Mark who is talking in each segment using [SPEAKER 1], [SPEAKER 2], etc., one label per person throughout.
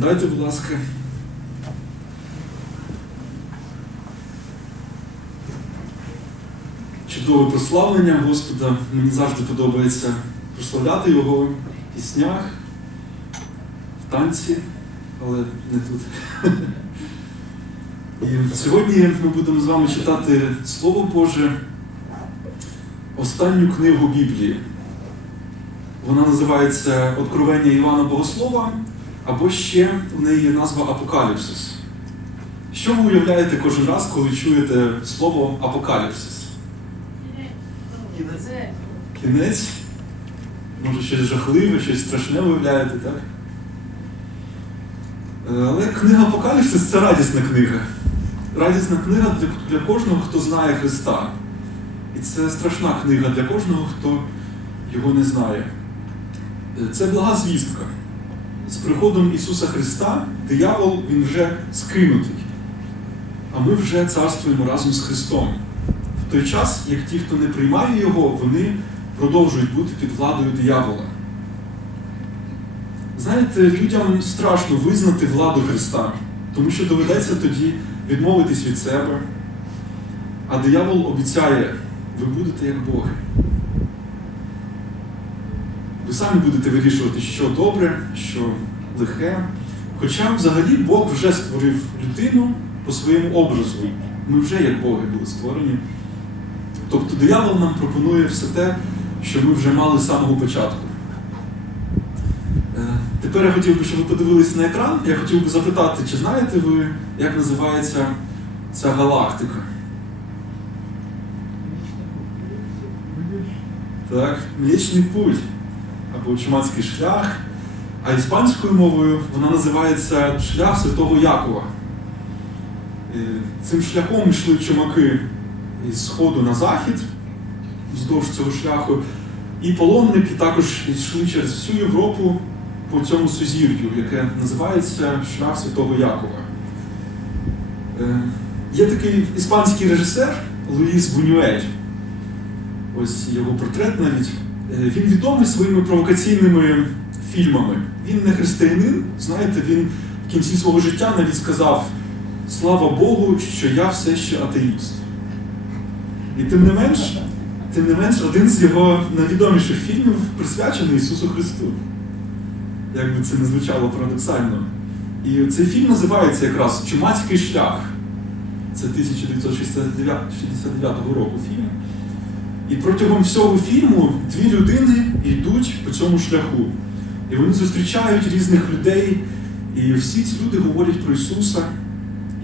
[SPEAKER 1] Дайте, будь ласка. Чудове прославлення Господа. Мені завжди подобається прославляти його в піснях, в танці, але не тут. І сьогодні ми будемо з вами читати Слово Боже, останню книгу Біблії. Вона називається Откровення Івана Богослова, або ще в неї є назва Апокаліпсис. Що ви уявляєте кожен раз, коли чуєте слово Апокаліпсис? Кінець? Може, щось жахливе, щось страшне уявляєте, так? Е, Але книга Апокаліпсис це радісна книга. Радісна книга для, для кожного, хто знає Христа. І це страшна книга для кожного, хто його не знає. Е, Це блага звістка. З приходом Ісуса Христа диявол він вже скинутий. А ми вже царствуємо разом з Христом. В той час, як ті, хто не приймає Його, вони продовжують бути під владою диявола. Знаєте, людям страшно визнати владу Христа, тому що доведеться тоді відмовитись від себе. А диявол обіцяє, ви будете як Боги. Ви самі будете вирішувати, що добре, що лихе. Хоча взагалі Бог вже створив людину по своєму образу. Ми вже як Боги були створені. Тобто диявол нам пропонує все те, що ми вже мали з самого початку. Е, Тепер я хотів би, щоб ви подивилися на екран. Я хотів би запитати, чи знаєте ви, як називається ця галактика? Так, Млечний путь або чумацький шлях, а іспанською мовою вона називається шлях Святого Якова. Е, Цим шляхом йшли чумаки із сходу на захід вздовж цього шляху, і паломники також йшли через всю Європу по цьому сузір'ю, яке називається Шлях Святого Якова. Е, Є такий іспанський режисер Луїс Бунюель. Ось його портрет навіть. Е, Він відомий своїми провокаційними фільмами. Він не християнин, знаєте, він в кінці свого життя навіть сказав: Слава Богу, що я все ще атеїст. І тим не менш, тим не менш, один з його найвідоміших фільмів присвячений Ісусу Христу. Як би це не звучало парадоксально. І цей фільм називається якраз Чумацький шлях. Це 1969 року фільм. І протягом всього фільму дві людини йдуть по цьому шляху. І вони зустрічають різних людей, і всі ці люди говорять про Ісуса.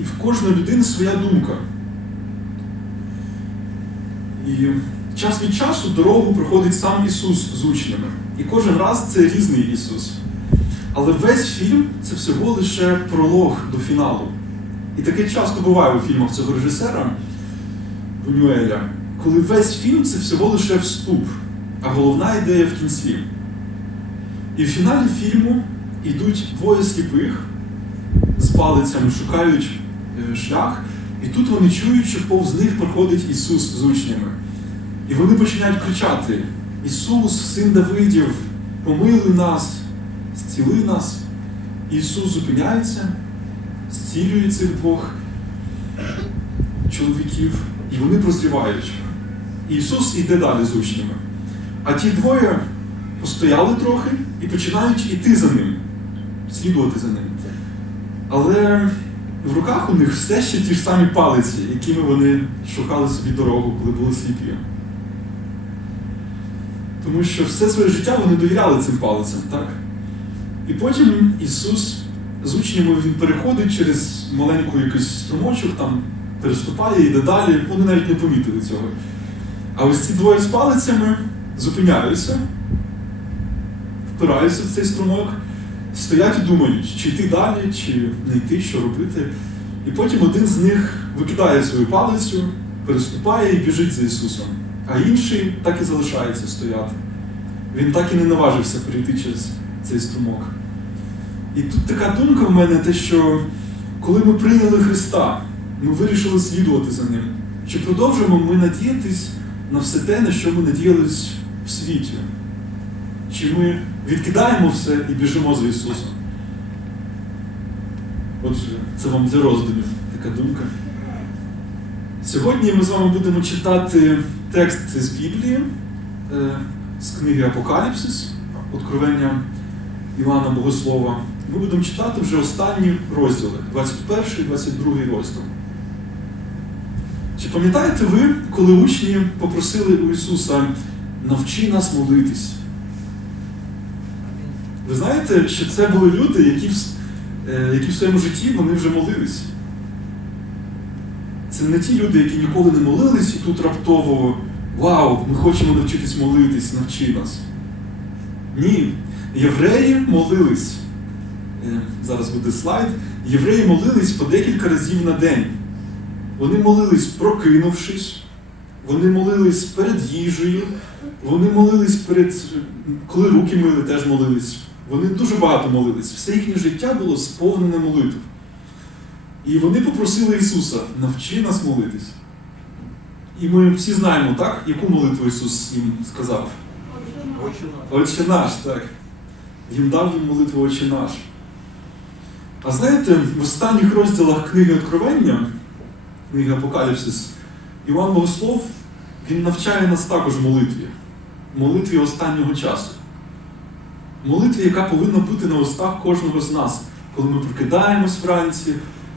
[SPEAKER 1] І в кожної людини своя думка. І час від часу дорогу проходить сам Ісус з учнями. І кожен раз це різний Ісус. Але весь фільм це всього лише пролог до фіналу. І таке часто буває у фільмах цього режисера Бунюеля, коли весь фільм це всього лише вступ, а головна ідея в кінці. І в фіналі фільму йдуть двоє сліпих з палицями, шукають е, шлях, і тут вони чують, що повз них проходить Ісус з учнями. І вони починають кричати: Ісус, син Давидів, помилуй нас, зціли нас. Ісус зупиняється, зцілює цих двох чоловіків, і вони прозрівають. Ісус йде далі з учнями. А ті двоє постояли трохи і починають йти за ним, слідувати за ним. Але в руках у них все ще ті ж самі палиці, якими вони шукали собі дорогу, коли були сліпі. Тому що все своє життя вони довіряли цим палицям, так? І потім Ісус з учнями він переходить через маленьку якийсь струмочок, там переступає, йде далі, вони навіть не помітили цього. А ось ці двоє з палицями зупиняються, впираються в цей струмок, стоять і думають, чи йти далі, чи не йти, що робити. І потім один з них викидає свою палицю, переступає і біжить за Ісусом, а інший так і залишається стояти. Він так і не наважився перейти через цей струмок. І тут така думка в мене, те, що коли ми прийняли Христа, ми вирішили слідувати за Ним. Чи продовжуємо ми надіятись на все те, на що ми надіялись в світі? Чи ми відкидаємо все і біжимо за Ісусом? Отже, це вам для роздумів така думка. Сьогодні ми з вами будемо читати текст з Біблії, е, з книги Апокаліпсис, Откровення Івана Богослова. Ми будемо читати вже останні розділи, 21 і 22 розділ. Чи пам'ятаєте ви, коли учні попросили у Ісуса навчи нас молитись? Ви знаєте, що це були люди, які в, е, які в своєму житті вони вже молились. Це не ті люди, які ніколи не молились, і тут раптово Вау, ми хочемо навчитись молитись, навчи нас. Ні. Євреї молились. Е, Зараз буде слайд. Євреї молились по декілька разів на день. Вони молились, прокинувшись, вони молились перед їжею, вони молились перед. коли руки мили, теж молились. Вони дуже багато молились. Все їхнє життя було сповнене молитв. І вони попросили Ісуса, навчи нас молитись. І ми всі знаємо, так, яку молитву Ісус їм сказав. Отче наш, так. Він дав їм молитву Отче наш. А знаєте, в останніх розділах книги Откровення, книги Апокаліпсис, Іван Богослов, він навчає нас також молитві. Молитві останнього часу. Молитві, яка повинна бути на устах кожного з нас, коли ми прокидаємось вранці,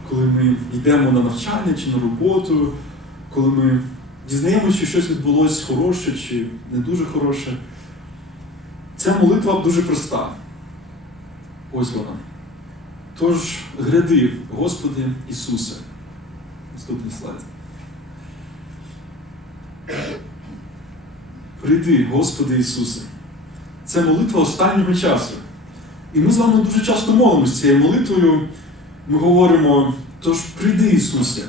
[SPEAKER 1] коли ми йдемо на навчання чи на роботу, коли ми дізнаємося, що щось відбулося хороше чи не дуже хороше. Ця молитва дуже проста. Ось вона. Тож гряди, Господи Ісусе. Наступний слайд. Прийди, Господи Ісусе. Це молитва останнього часу. І ми з вами дуже часто молимося цією молитвою. Ми говоримо, тож прийди, Ісусе.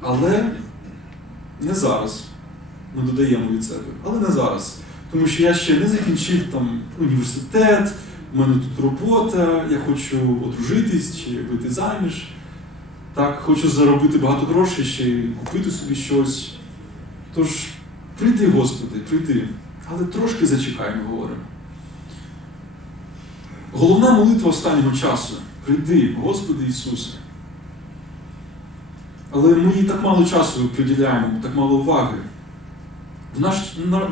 [SPEAKER 1] Але не зараз. Ми додаємо від себе, але не зараз. Тому що я ще не закінчив там університет, у мене тут робота, я хочу одружитись чи вийти заміж. Так, хочу заробити багато грошей, ще купити собі щось. Тож, прийди, Господи, прийди. Але трошки зачекай, ми говоримо. Головна молитва останнього часу. Прийди, Господи Ісусе. Але ми їй так мало часу приділяємо, так мало уваги. В наш,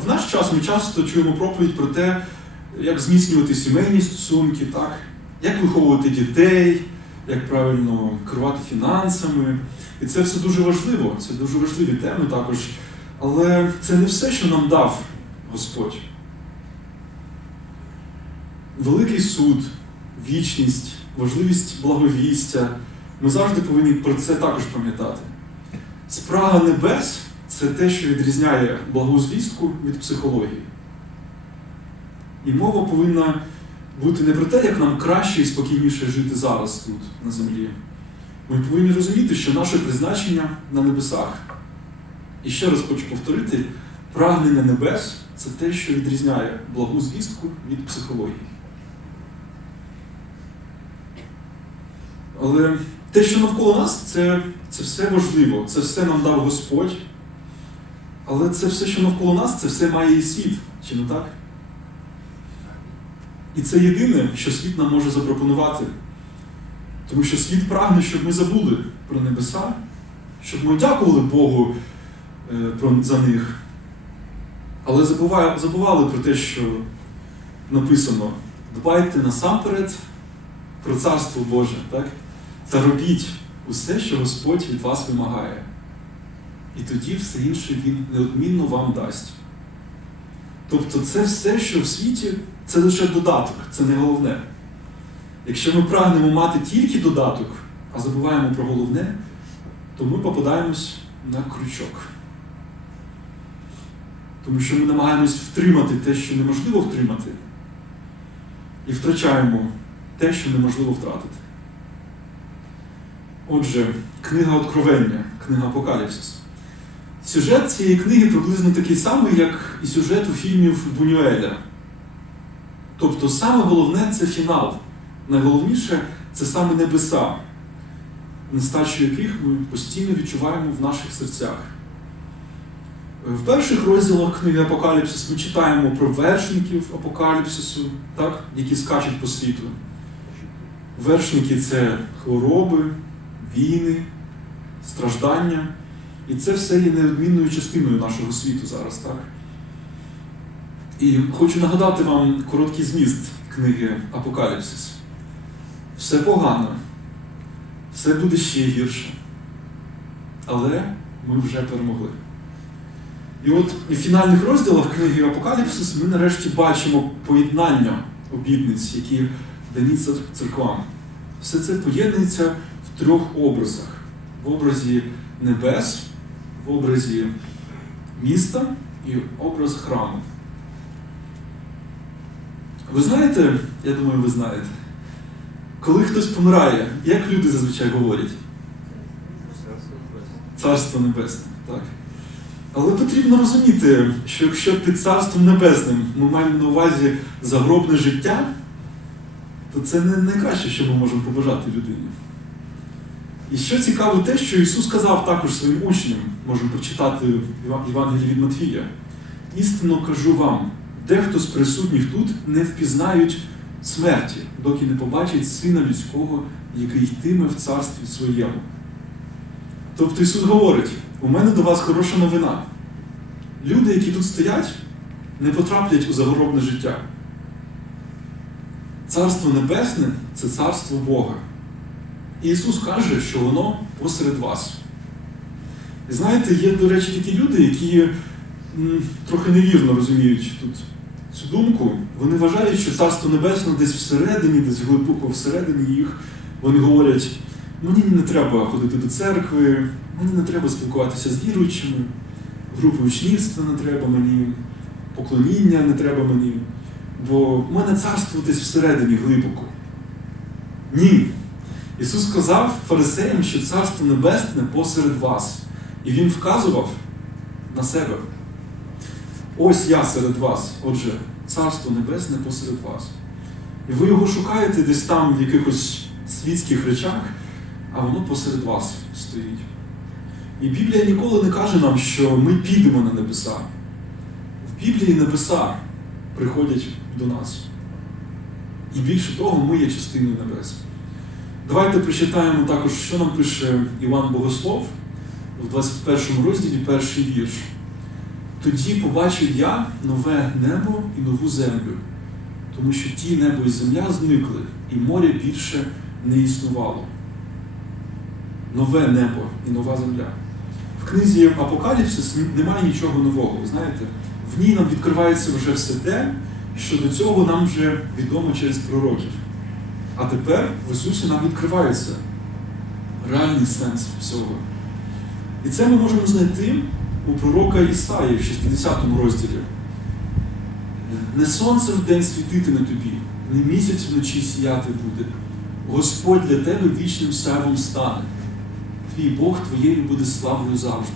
[SPEAKER 1] в наш час ми часто чуємо проповідь про те, як зміцнювати сімейні стосунки, так? як виховувати дітей, як правильно керувати фінансами. І це все дуже важливо, це дуже важливі теми також. Але це не все, що нам дав Господь. Великий суд, вічність, важливість благовістя. Ми завжди повинні про це також пам'ятати. Спрага небес це те, що відрізняє благозвістку від психології. І мова повинна бути не про те, як нам краще і спокійніше жити зараз тут, на землі. Ми повинні розуміти, що наше призначення на небесах. І ще раз хочу повторити: прагнення небес це те, що відрізняє благу звістку від психології. Але те, що навколо нас, це, це все важливо, це все нам дав Господь. Але це все, що навколо нас, це все має і світ, чи не так? І це єдине, що світ нам може запропонувати. Тому що світ прагне, щоб ми забули про небеса, щоб ми дякували Богу е, за них. Але забували, про те, що написано: дбайте насамперед про Царство Боже, так? та робіть усе, що Господь від вас вимагає. І тоді все інше Він неодмінно вам дасть. Тобто це все, що в світі, це лише додаток, це не головне. Якщо ми прагнемо мати тільки додаток, а забуваємо про головне, то ми попадаємось на крючок. Тому що ми намагаємось втримати те, що неможливо втримати, і втрачаємо те, що неможливо втратити. Отже, книга Откровення, книга Апокаліпсис. Сюжет цієї книги приблизно такий самий, як і сюжет у фільмів Бунюеля. Тобто, саме головне це фінал. Найголовніше це саме небеса, нестачу яких ми постійно відчуваємо в наших серцях. В перших розділах книги Апокаліпсис ми читаємо про вершників Апокаліпсису, так, які скачуть по світу. Вершники це хвороби, війни, страждання. І це все є неодмінною частиною нашого світу зараз, так? І хочу нагадати вам короткий зміст книги Апокаліпсис. Все погано, все буде ще гірше. Але ми вже перемогли. І от в фінальних розділах книги Апокаліпсис ми нарешті бачимо поєднання обітниць, які дані церквам. Все це поєднується в трьох образах: в образі небес, в образі міста і образ храму. Ви знаєте, я думаю, ви знаєте, коли хтось помирає, як люди зазвичай говорять? Царство Небесне, так. Але потрібно розуміти, що якщо під Царством Небесним ми маємо на увазі загробне життя, то це не найкраще, що ми можемо побажати людині. І що цікаво те, що Ісус сказав також своїм учням, можемо прочитати в Євангелії від Матвія. Істинно кажу вам, дехто з присутніх тут не впізнають смерті, доки не побачать Сина Людського, який йтиме в царстві своєму. Тобто Ісус говорить, у мене до вас хороша новина. Люди, які тут стоять, не потраплять у загробне життя. Царство Небесне це царство Бога. І Ісус каже, що воно посеред вас. І знаєте, є, до речі, такі люди, які трохи невірно розуміють тут цю думку. Вони вважають, що Царство Небесне десь всередині, десь глибоко всередині їх. Вони говорять, мені не треба ходити до церкви, мені не треба спілкуватися з віруючими, групи учнівства не треба мені, поклоніння не треба мені, бо в мене царство десь всередині глибоко. Ні. Ісус сказав фарисеям, що царство небесне посеред вас. І Він вказував на себе. Ось я серед вас. Отже, царство небесне посеред вас. І ви його шукаєте десь там в якихось світських речах, а воно посеред вас стоїть. І Біблія ніколи не каже нам, що ми підемо на небеса. В Біблії небеса приходять до нас. І більше того, ми є частиною небес. Давайте прочитаємо також, що нам пише Іван Богослов в 21 розділі перший вірш. Тоді побачив я нове небо і нову землю, тому що ті небо і земля зникли, і море більше не існувало. Нове небо і нова земля. В книзі Апокаліпсис немає нічого нового. Знаєте, в ній нам відкривається вже все те, що до цього нам вже відомо через пророків. А тепер в Ісусі нам відкривається реальний сенс всього. І це ми можемо знайти у пророка Ісаї в 60 розділі. Не сонце вдень світити на тобі, не місяць вночі сіяти буде. Господь для тебе вічним сявом стане. Твій Бог твоєю буде славою завжди.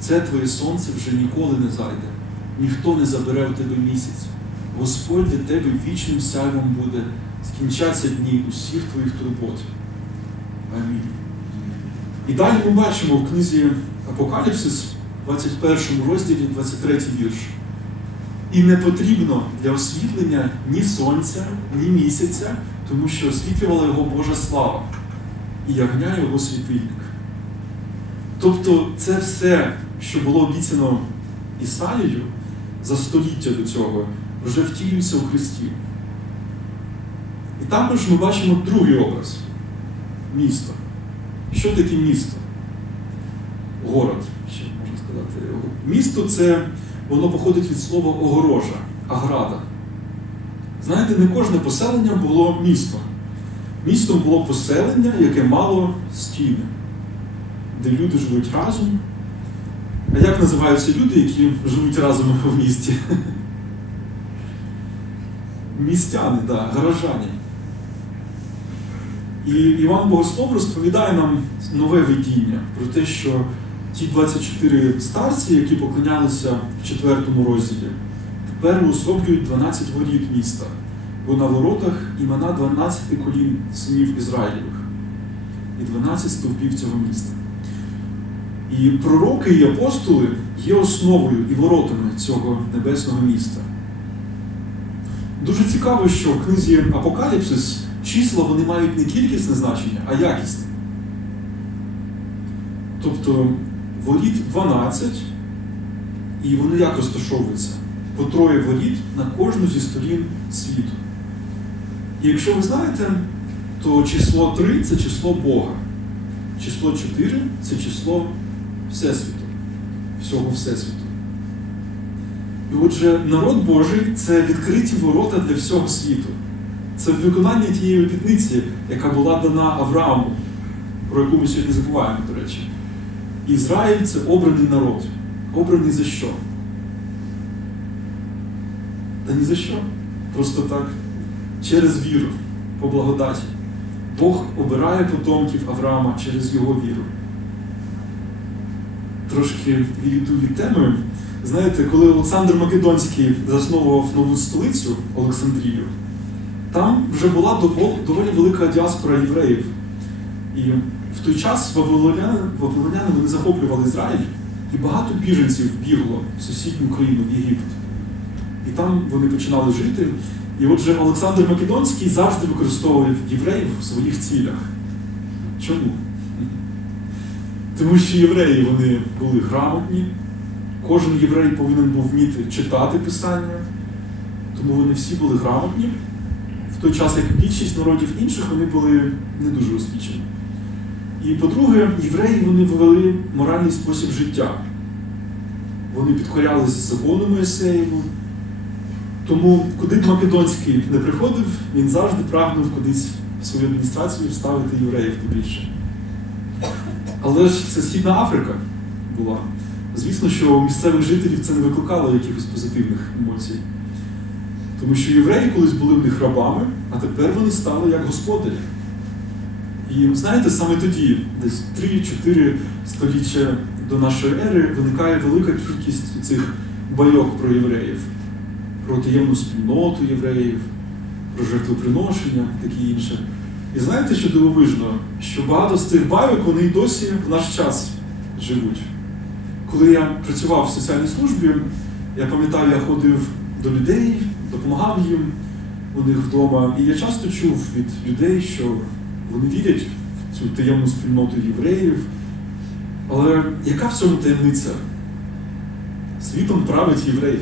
[SPEAKER 1] Це твоє сонце вже ніколи не зайде, ніхто не забере в тебе місяць. Господь для тебе вічним сяйвом буде, скінчаться дні усіх твоїх турбот. Амінь. І далі ми бачимо в книзі Апокаліпсис, 21 розділі, 23 вірш. І не потрібно для освітлення ні сонця, ні місяця, тому що освітлювала його Божа слава і ягня його світильник. Тобто це все, що було обіцяно Ісаєю за століття до цього, вже втілюється у Христі. І також ми бачимо другий образ місто. Що таке місто? Город, можна сказати. Місто це воно походить від слова огорожа, аграда. Знаєте, не кожне поселення було містом. Містом було поселення, яке мало стіни, де люди живуть разом. А як називаються люди, які живуть разом в місті? Містяни, да, горожані. І Іван Богослов розповідає нам нове видіння про те, що ті 24 старці, які поклонялися в четвертому розділі, тепер уособлюють 12 воріт міста, бо на воротах імена 12 колін синів Ізраїльових і 12 стовпів цього міста. І пророки і апостоли є основою і воротами цього небесного міста. Дуже цікаво, що в книзі Апокаліпсис числа вони мають не кількісне значення, а якісне. Тобто воріт 12, і вони як розташовуються? По троє воріт на кожну зі сторін світу. І якщо ви знаєте, то число 3 це число Бога. Число 4 це число Всесвіту, всього Всесвіту. І отже, народ Божий це відкриті ворота для всього світу. Це виконання тієї обітниці, яка була дана Аврааму, про яку ми сьогодні забуваємо, до речі. Ізраїль це обраний народ. Обраний за що? Та ні за що. Просто так. Через віру, по благодаті. Бог обирає потомків Авраама через його віру. Трошки відійду від теми. Знаєте, коли Олександр Македонський засновував нову столицю Олександрію, там вже була доволі велика діаспора євреїв. І в той час вавилоняни, вавилоняни вони захоплювали Ізраїль, і багато біженців бігло в сусідню країну, в Єгипет. І там вони починали жити. І отже, Олександр Македонський завжди використовував євреїв в своїх цілях. Чому? Тому що євреї вони були грамотні, кожен єврей повинен був вміти читати писання, тому вони всі були грамотні. В той час, як більшість народів інших, вони були не дуже освічені. І по-друге, євреї вони вели моральний спосіб життя. Вони підкорялися закону Моїсеєву. Тому, куди б Македонський не приходив, він завжди прагнув кудись в свою адміністрацію вставити євреїв побільше. Але ж це Східна Африка була. Звісно, що у місцевих жителів це не викликало якихось позитивних емоцій. Тому що євреї колись були в них рабами, а тепер вони стали як господарі. І знаєте, саме тоді, десь 3-4 століття до нашої ери, виникає велика кількість цих байок про євреїв, про таємну спільноту євреїв, про жертвоприношення, таке інше. І знаєте, що дивовижно, що багато з цих байок вони й досі в наш час живуть. Коли я працював в соціальній службі, я пам'ятаю, я ходив до людей, допомагав їм у них вдома. І я часто чув від людей, що вони вірять в цю таємну спільноту євреїв. Але яка в цьому таємниця? Світом править єврей.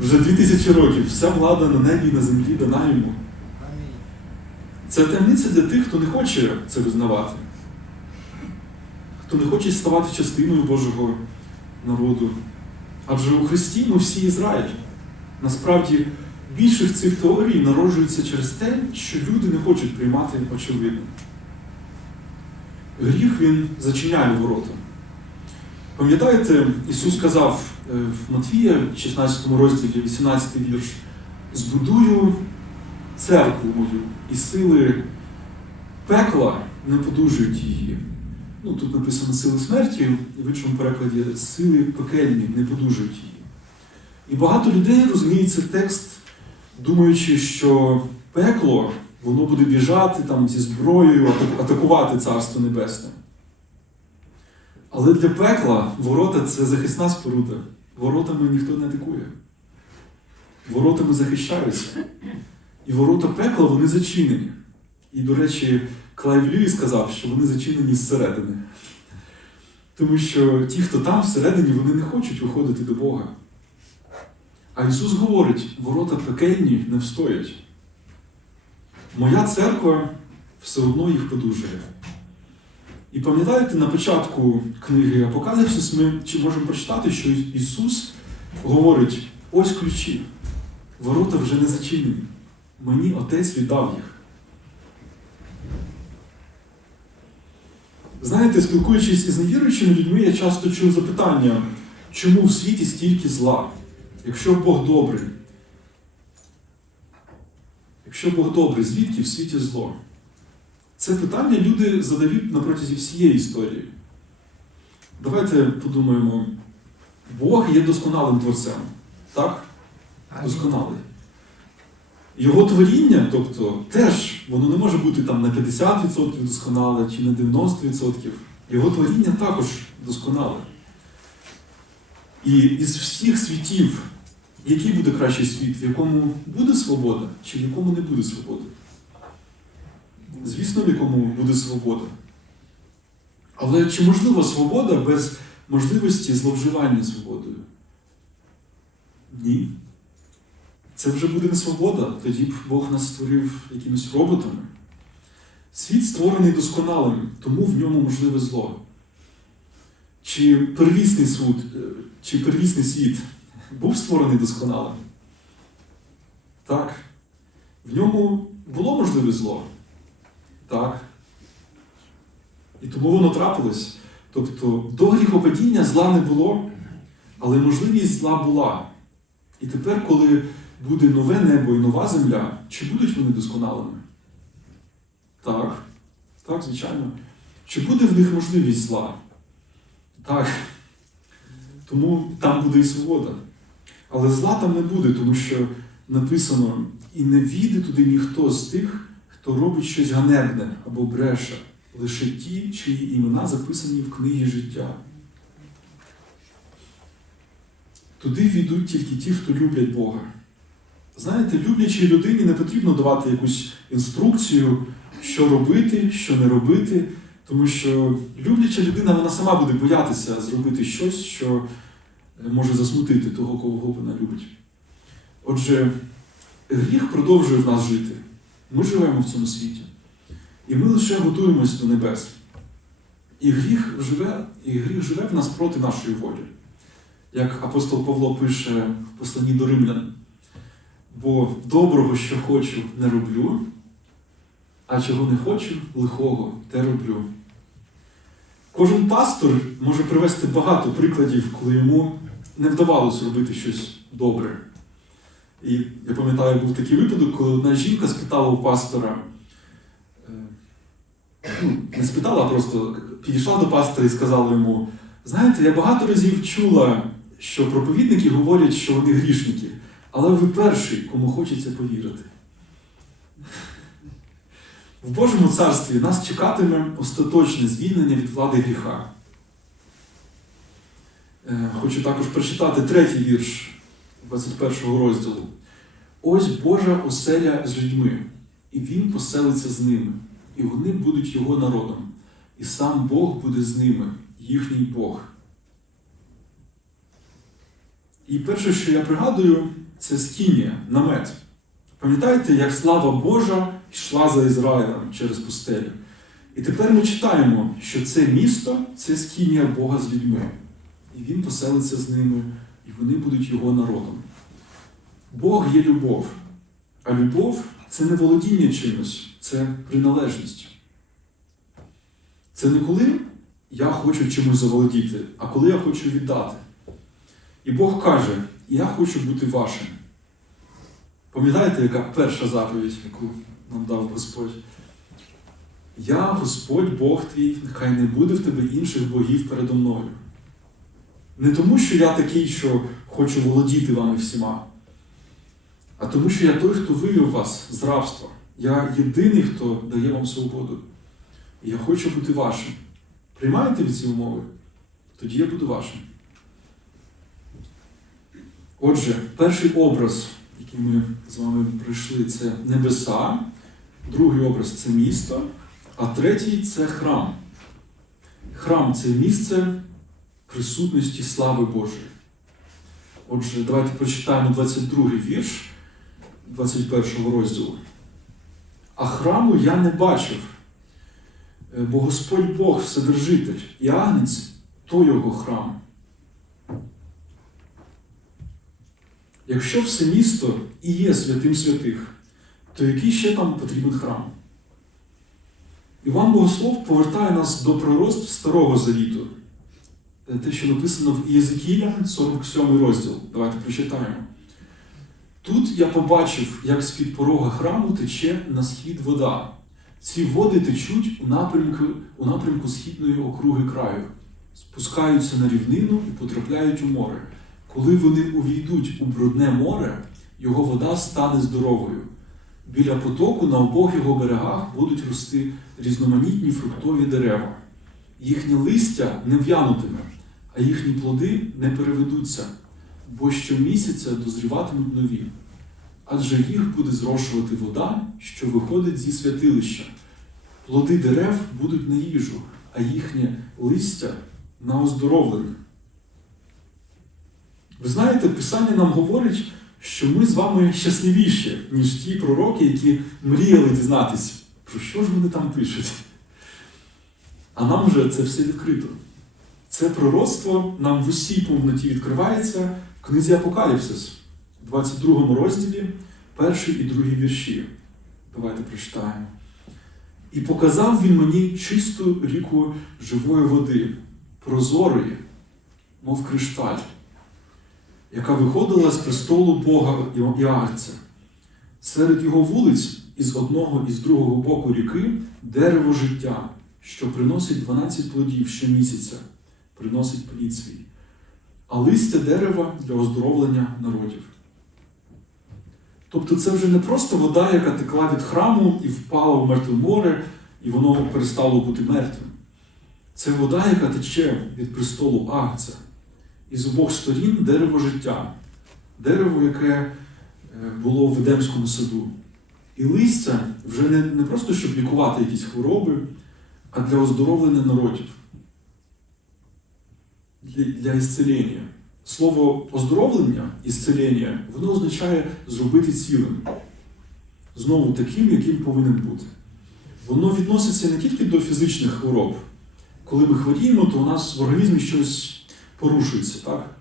[SPEAKER 1] Вже дві тисячі років вся влада на небі і на землі дана йому. Це таємниця для тих, хто не хоче це визнавати, хто не хоче ставати частиною Божого народу. Адже у Христі ми всі Ізраїль. Насправді, більшість цих теорій народжується через те, що люди не хочуть приймати очевидно. Гріх він зачиняє ворота. Пам'ятаєте, Ісус сказав е, в Матвія, 16 розділі, 18 вірш, збудую церкву мою, і сили пекла не подужують її. Ну, тут написано сили смерті, в іншому перекладі сили пекельні не подужують її. І багато людей розуміють цей текст, думаючи, що пекло воно буде біжати там зі зброєю, атакувати Царство Небесне. Але для пекла ворота це захисна споруда. Воротами ніхто не атакує. Воротами захищаються. І ворота пекла вони зачинені. І, до речі, Клайв Льюіс сказав, що вони зачинені зсередини. Тому що ті, хто там всередині, вони не хочуть виходити до Бога. А Ісус говорить, ворота пекельні не встоять. Моя церква все одно їх подужує. І пам'ятаєте, на початку книги Апокаліпсис ми чи можемо прочитати, що Ісус говорить: ось ключі, ворота вже не зачинені. Мені Отець віддав їх. Знаєте, спілкуючись із невіруючими людьми, я часто чув запитання, чому в світі стільки зла? Якщо Бог добрий, якщо Бог добрий, звідки в світі зло? Це питання люди задають на протязі всієї історії. Давайте подумаємо, Бог є досконалим творцем. Так? Досконалий. Його творіння, тобто, теж воно не може бути там на 50% досконале чи на 90%. Його творіння також досконале. І із всіх світів, який буде кращий світ, в якому буде свобода, чи в якому не буде свободи? звісно, в якому буде свобода. Але чи можлива свобода без можливості зловживання свободою? Ні. Це вже буде не свобода, тоді б Бог нас створив якимись роботами. Світ створений досконалим, тому в ньому можливе зло. Чи первісний суд, е, чи первісний світ був створений досконалим? Так. В ньому було можливе зло? Так. І тому воно трапилось. Тобто до гріхопадіння зла не було, але можливість зла була. І тепер, коли буде нове небо і нова земля, чи будуть вони досконалими? Так. Так, звичайно. Чи буде в них можливість зла? Так. Тому там буде і свобода. Але зла там не буде, тому що написано: і не війде туди ніхто з тих, хто робить щось ганебне або бреше, лише ті, чиї імена записані в книгі життя. Туди війдуть тільки ті, хто люблять Бога. Знаєте, люблячій людині не потрібно давати якусь інструкцію, що робити, що не робити, тому що любляча людина вона сама буде боятися зробити щось, що може засмутити того, кого вона любить. Отже, гріх продовжує в нас жити. Ми живемо в цьому світі. І ми лише готуємось до небес. І гріх живе, і гріх живе в нас проти нашої волі. Як апостол Павло пише в посланні до римлян, бо доброго, що хочу, не роблю, а чого не хочу, лихого те роблю. Кожен пастор може привести багато прикладів, коли йому не вдавалося робити щось добре. І я пам'ятаю, був такий випадок, коли одна жінка спитала у пастора, е, ну, не спитала, а просто підійшла до пастора і сказала йому: знаєте, я багато разів чула, що проповідники говорять, що вони грішники, але ви перший, кому хочеться повірити. В Божому царстві нас чекатиме остаточне звільнення від влади гріха. Е, Хочу також прочитати третій вірш 21 розділу. Ось Божа оселя з людьми, і Він поселиться з ними, і вони будуть його народом, і сам Бог буде з ними, їхній Бог. І перше, що я пригадую, це скінія, намет. Пам'ятаєте, як слава Божа йшла за Ізраїлем через пустелю? І тепер ми читаємо, що це місто це скінія Бога з людьми. І Він поселиться з ними, і вони будуть його народом. Бог є любов, а любов це не володіння чимось, це приналежність. Це не коли я хочу чимось заволодіти, а коли я хочу віддати. І Бог каже: Я хочу бути вашим. Пам'ятаєте, яка перша заповідь, яку нам дав Господь? Я, Господь Бог твій, нехай не буде в тебе інших богів передо мною. Не тому, що я такий, що хочу володіти вами всіма, а тому, що я той, хто вивів вас з рабства. Я єдиний, хто дає вам свободу. Я хочу бути вашим. Приймаєте ви ці умови? Тоді я буду вашим. Отже, перший образ, який ми з вами пройшли, це небеса, другий образ це місто, а третій це храм. Храм це місце присутності слави Божої. Отже, давайте прочитаємо 22 вірш 21 розділу. А храму я не бачив, е, бо Господь Бог Вседержитель, і Агнець то його храм. Якщо все місто і є святим святих, то який ще там потрібен храм? Іван Богослов повертає нас до пророцтв Старого Завіту. Е, Те, що написано в Єзекіля, 47 розділ. Давайте прочитаємо. Тут я побачив, як з-під порога храму тече на схід вода. Ці води течуть у напрямку, у напрямку східної округи краю, спускаються на рівнину і потрапляють у море. Коли вони увійдуть у брудне море, його вода стане здоровою. Біля потоку на обох його берегах будуть рости різноманітні фруктові дерева. Їхнє листя не в'янутиме, а їхні плоди не переведуться, бо щомісяця дозріватимуть нові. Адже їх буде зрошувати вода, що виходить зі святилища, плоди дерев будуть на їжу, а їхнє листя на оздоровлення. Ви знаєте, Писання нам говорить, що ми з вами щасливіші, ніж ті пророки, які мріяли дізнатися, про що ж вони там пишуть. А нам вже це все відкрито. Це пророцтво нам в усій повноті відкривається в книзі Апокаліпсис, в 22 розділі, перший і другий вірші. Давайте прочитаємо. І показав він мені чисту ріку живої води, прозорої, мов кришталь, яка виходила з престолу Бога Іагця. Серед його вулиць із одного і з другого боку ріки дерево життя, що приносить 12 плодів щомісяця, приносить плід а листя дерева для оздоровлення народів. Тобто це вже не просто вода, яка текла від храму і впала в мертве море, і воно перестало бути мертвим. Це вода, яка тече від престолу Агця. І з обох сторін дерево життя, дерево, яке е, було в Едемському саду. І листя вже не, не просто щоб лікувати якісь хвороби, а для оздоровлення народів, для, ісцелення. Слово оздоровлення, ісцелення, воно означає зробити цілим. Знову таким, яким повинен бути. Воно відноситься не тільки до фізичних хвороб. Коли ми хворіємо, то у нас в організмі щось порушується, так?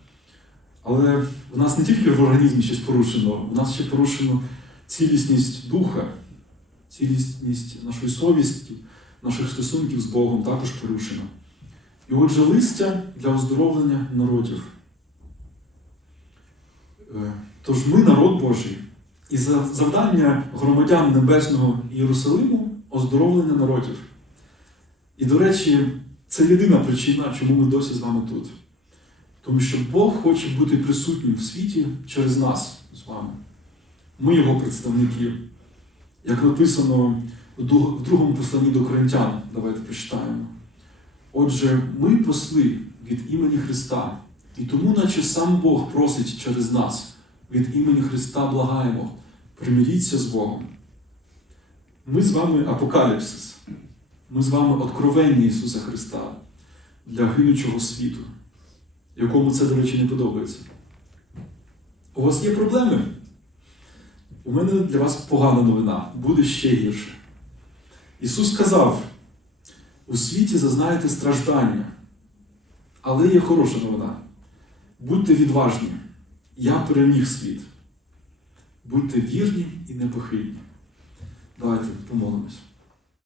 [SPEAKER 1] Але в нас не тільки в організмі щось порушено, у нас ще порушено цілісність духа, цілісність нашої совісті, наших стосунків з Богом також порушено. І отже, листя для оздоровлення народів. Е, Тож ми народ Божий, і завдання громадян Небесного Єрусалиму оздоровлення народів. І, до речі, це єдина причина, чому ми досі з вами тут. Тому що Бог хоче бути присутнім в світі через нас з вами. Ми його представники. Як написано в другому посланні до Коринтян, давайте прочитаємо. Отже, ми посли від імені Христа, і тому, наче сам Бог просить через нас, від імені Христа благаємо, примиріться з Богом. Ми з вами апокаліпсис. Ми з вами откровення Ісуса Христа для гинучого світу, якому це, до речі, не подобається. У вас є проблеми? У мене для вас погана новина, буде ще гірше. Ісус сказав: у світі зазнаєте страждання, але є хороша новина. Будьте відважні, я переміг світ. Будьте вірні і непохитні. Давайте помолимось.